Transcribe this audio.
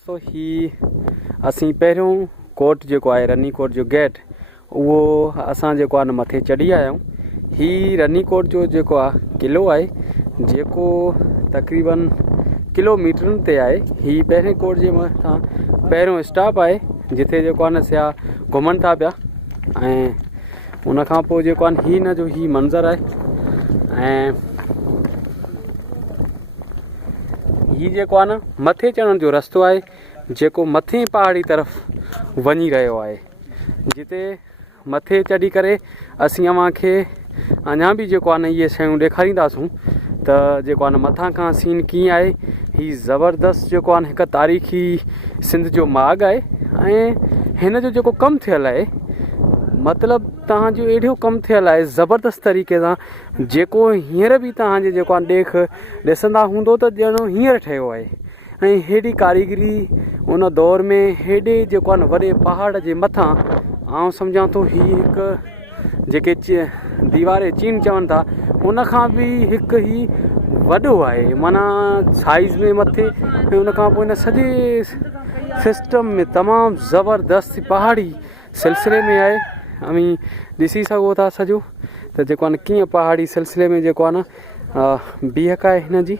दोस्तों ही असी पहिरियों कोट जेको आहे रनी कोट जो गेट वो असां जेको आहे न मथे चढ़ी आया आहियूं। ही रनी कोट जो जेको आहे किलो आहे जेको तक़रीबन किलोमीटरनि ते आहे। ही पहिरें कोट जे मथां पहिरियों स्टॉप आहे जिथे जेको आहे न सिया घुमनि था पिया ऐं उन खां पोइ जेको आहे ही न जो ही मंज़र आहे ऐं ही जेको आहे न मथे चढ़ण जो रस्तो आहे जेको मथे पहाड़ी तरफ़ वञी रहियो आहे। जिते मथे चढ़ी करे असीं अव्हांखे अञा बि जेको आहे न इहे शयूं ॾेखारींदासूं त जेको आहे न मथां खां सीन कीअं आहे। ही ज़बरदस्त जेको आहे न हिकु तारीख़ी सिंध जो माॻ आहे ऐं हिन जो जेको कमु थियल आहे मतिलबु तव्हांजो एॾो कमु थियल आहे ज़बरदस्त तरीक़े सां जेको हींअर बि तव्हांजे जेको आहे ॾेख ॾिसंदा हूंदो त ॼणो हींअर ठहियो आहे। ऐं हेॾी कारीगरी उन दौर में हेॾे जेको आहे न वॾे पहाड़ जे मथां आउं सम्झां थो ही हिकु जेके दीवारे चीन चवनि था उन खां बि हिकु ही वॾो आहे माना साइज़ में मथे ऐं उन खां पोइ हिन सॼे सिस्टम में तमामु ज़बरदस्त पहाड़ी सिलसिले में आहे। अमी ॾिसी सघो था सॼो त जेको आहे न कीअं पहाड़ी सिलसिले में जेको आहे न बीहक आहे हिन जी।